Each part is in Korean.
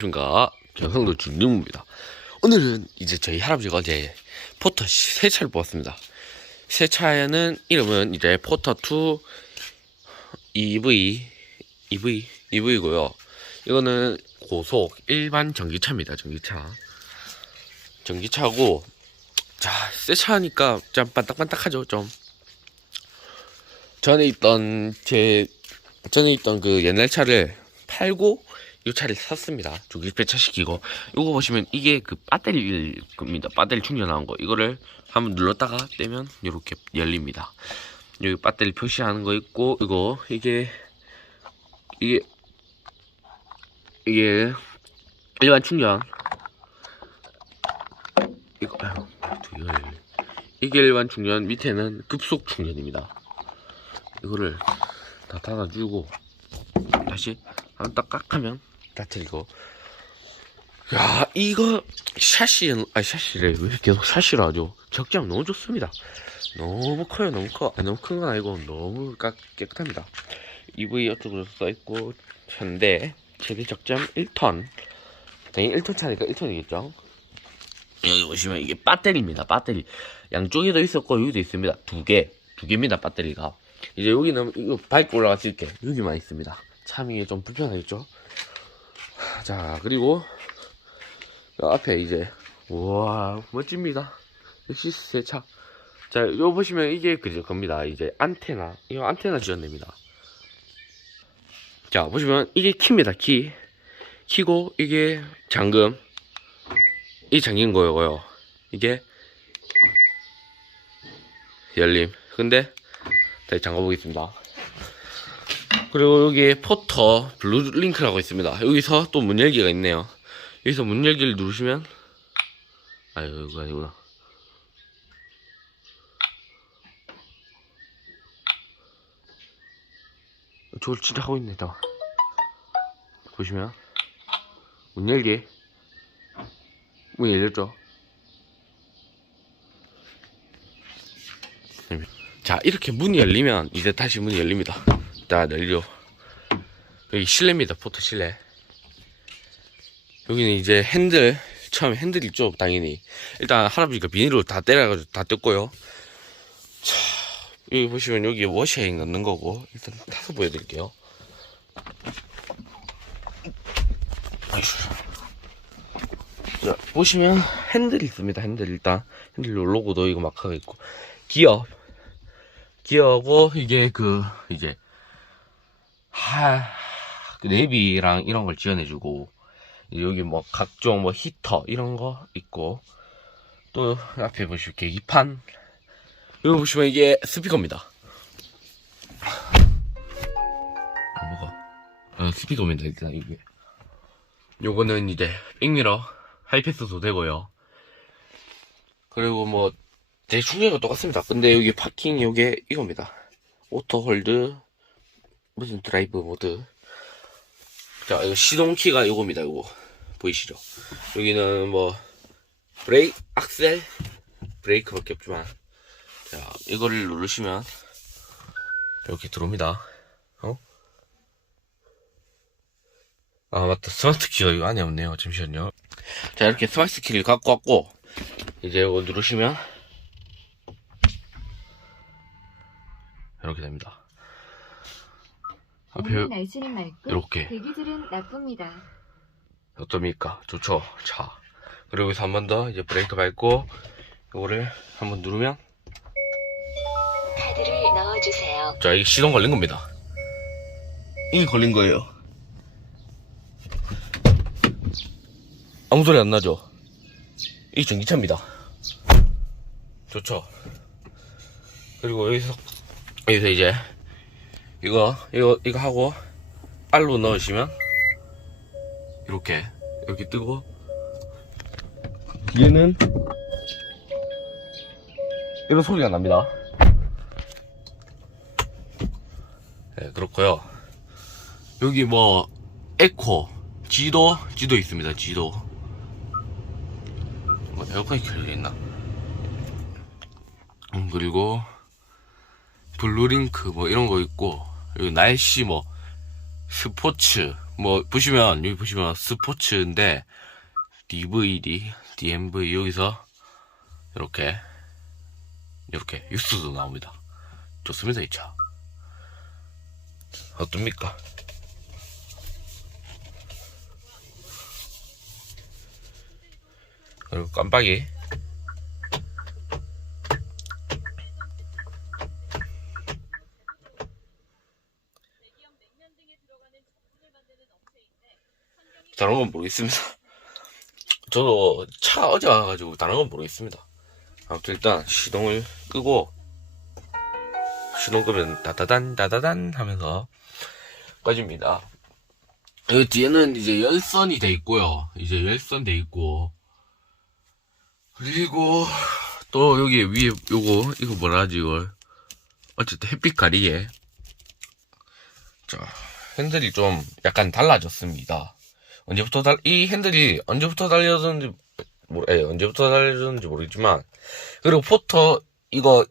안녕하십니까 정성도 준림입니다. 오늘은 이제 저희 할아버지가 어제 포터 새 차를 뽑았습니다. 새 차는 이름은 이제 포터 2 EV EV EV고요. 이거는 고속 일반 전기차입니다 전기차. 전기차고 자새 차니까 좀 반딱반딱하죠 좀. 전에 있던 제 전에 있던 그 옛날 차를 팔고 이 차를 샀습니다. 조기 배 차시키고 이거 보시면 이게 그 배터리일 겁니다. 배터리 충전한 거 이거를 한번 눌렀다가 떼면 이렇게 열립니다. 여기 배터리 표시하는 거 있고 이거 이게 이게 이게 일반 충전 이거 아유. 이게 일반 충전 밑에는 급속 충전입니다. 이거를 다 닫아주고 다시 한번 딱 깍하면 다 틀리고. 야 이거 샤시는 아 샤시래. 왜 계속 샤시를 하죠? 적장 너무 좋습니다. 너무 커요. 너무 커. 아, 너무 큰 건 아니고 너무 깍, 깨끗합니다. EV 이쪽으로 써있고 현대. 최대 적장 1톤. 당연히 1톤 차니까 1톤이겠죠? 여기 보시면 이게 배터리입니다. 배터리. 양쪽에도 있었고 여기도 있습니다. 두개두 개입니다 배터리가. 이제 여기는 이거 밟고 올라갈 수 있게. 여기만 있습니다. 참이 좀 불편하겠죠 자 그리고 요 앞에 이제 우와 멋집니다. 역시 새차. 자요 보시면 이게 그저 겁니다. 이제 안테나 이거 안테나 지원됩니다. 자 보시면 이게 키입니다 키. 키고 이게 잠금. 이 잠긴 거고요. 이게 열림. 근데 다시 잠가 보겠습니다 그리고 여기 포터 블루링크라고 있습니다. 여기서 또 문 열기가 있네요. 여기서 문 열기를 누르시면 아유 이거 아니구나. 저걸 진짜 하고 있네 다. 보시면 문 열기 문 열렸죠. 자 이렇게 문이 열리면 이제 다시 문이 열립니다. 자 내려. 여기 실내입니다 포토 실내. 여기는 이제 핸들 처음 핸들 있죠 당연히. 일단 할아버지가 비닐로 다 때려가지고 다 뜯고요. 자 여기 보시면 여기 워셔액 넣는 거고 일단 타서 보여드릴게요. 자 보시면 핸들 있습니다 핸들 일단. 핸들 로고도 이거 마크가 있고. 기어. 기어고 이게 그 이제 하, 그 내비랑 이런 걸 지원해주고 여기 뭐 각종 뭐 히터 이런 거 있고 또 앞에 보시면 계기판 여기 보시면 이게 스피커입니다. 아, 뭐가? 아, 스피커입니다 일단 이게. 요거는 이제 백미러 하이패스도 되고요. 그리고 뭐 제 충전과 똑같습니다. 근데 여기 파킹 요게 이겁니다. 오토 홀드 무슨 드라이브 모드? 자 이거 시동키가 이겁니다 이거. 보이시죠? 여기는 뭐 브레이크 악셀 브레이크 밖에 없지만. 자 이거를 누르시면 이렇게 들어옵니다. 어? 아 맞다. 스마트 키가 이거 안에 없네요. 잠시만요. 자 이렇게 스마트 키를 갖고 왔고 이제 이거 누르시면 이렇게 됩니다 앞에 오늘 날씨는 맑고 이렇게 대기질은 나쁩니다. 어떻습니까? 좋죠. 자, 그리고 여기서 한 번 더 이제 브레이크 밟고 이거를 한 번 누르면 카드를 넣어주세요. 자, 이게 시동 걸린 겁니다. 이게 걸린 거예요. 아무 소리 안 나죠? 이게 전기차입니다. 좋죠. 그리고 여기서 여기서 이제 이거 이거 이거 하고 알로 넣으시면 이렇게 이렇게 뜨고 뒤에는 이런 소리가 납니다. 네, 그렇고요. 여기 뭐 에코, 지도, 지도 있습니다. 지도. 뭐 에어컨이 켜져 있나? 음, 그리고 블루링크 뭐 이런 거 있고 여기 날씨 뭐 스포츠 뭐 보시면 여기 보시면 스포츠인데 DVD, DMV 여기서 이렇게 이렇게 뉴스도 나옵니다. 좋습니다 이 차. 어떻습니까? 그리고 깜빡이 다른 건 모르겠습니다. 저도 차 어제 와가지고 다른 건 모르겠습니다. 아무튼 일단 시동을 끄고 시동 끄면 다다단 다다단 하면서 꺼집니다. 여기 뒤에는 이제 열선이 돼 있고요. 이제 열선 돼 있고 그리고 또 여기 위에 요거 이거 뭐라 하지 이걸 어쨌든 햇빛 가리개 자 핸들이 좀 약간 달라졌습니다. 언제부터 달, 이 핸들이 언제부터 달려졌는지, 모르, 예, 언제부터 달려졌는지 모르겠지만, 그리고 포터, 이거,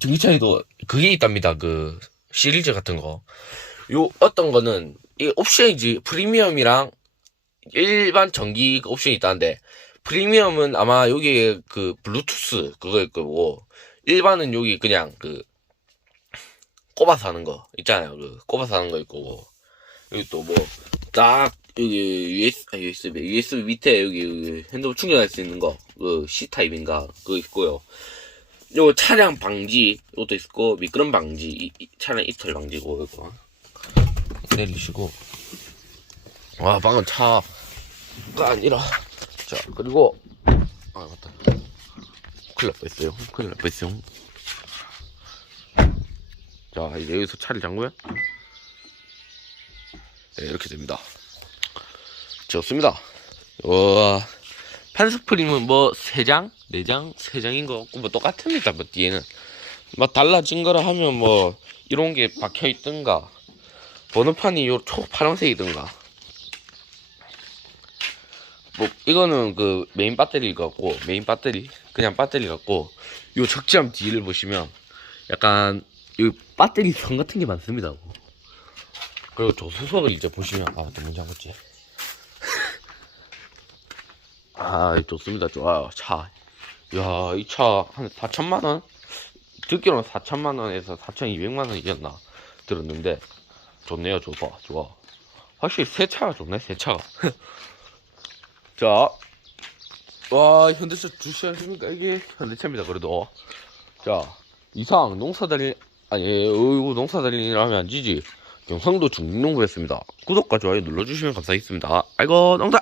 전기차에도 그게 있답니다. 그, 시리즈 같은 거. 요, 어떤 거는, 이 옵션이지, 프리미엄이랑 일반 전기 옵션이 있다는데, 프리미엄은 아마 여기 그, 블루투스 그거일 거고, 일반은 여기 그냥 그, 꼽아서 하는 거, 있잖아요. 그, 꼽아서 하는 거일 거고, 여기 또 뭐, 딱, 여기 US, 아, USB, USB 밑에 여기, 여기 핸드폰 충전할 수 있는 거, 그 C타입인가, 그거 있고요. 요 차량 방지, 이것도 있고, 미끄럼 방지, 이- 이 차량 이탈 방지고, 이거. 내리시고. 와, 방금 차가 아니라. 자, 그리고, 아, 맞다. 큰일 날 뻔했어요. 큰일 날 뻔했어요. 자, 이제 여기서 차를 잠그면, 네, 이렇게 됩니다. 좋습니다. 와, 판스프림은 뭐, 3장? 4장? 3장인 거 같고, 뭐, 똑같습니다. 뭐, 뒤에는. 뭐, 달라진 거라 하면 뭐, 이런 게 박혀 있든가, 번호판이 요 초 파란색이든가. 뭐, 이거는 그, 메인 배터리 같고, 메인 배터리, 그냥 배터리 같고, 요 적재함 뒤를 보시면, 약간, 이 배터리 선 같은 게 많습니다. 그리고 조수석을 이제 보시면, 아, 너무 잡았지. 아, 좋습니다. 좋아요. 차. 야, 이 차 한 4천만 원? 듣기로는 4천만 원에서 4,200만 원이었나 들었는데 좋네요. 좋아. 좋아. 확실히 새 차가 좋네. 새 차가. 자. 와, 현대차 주시하십니까? 이게 현대차입니다. 그래도. 자, 이상 농사달리 아니, 어이구 농사달리라 하면 안 지지. 경상도 중농구였습니다. 구독과 좋아요 눌러주시면 감사하겠습니다. 아이고, 농사!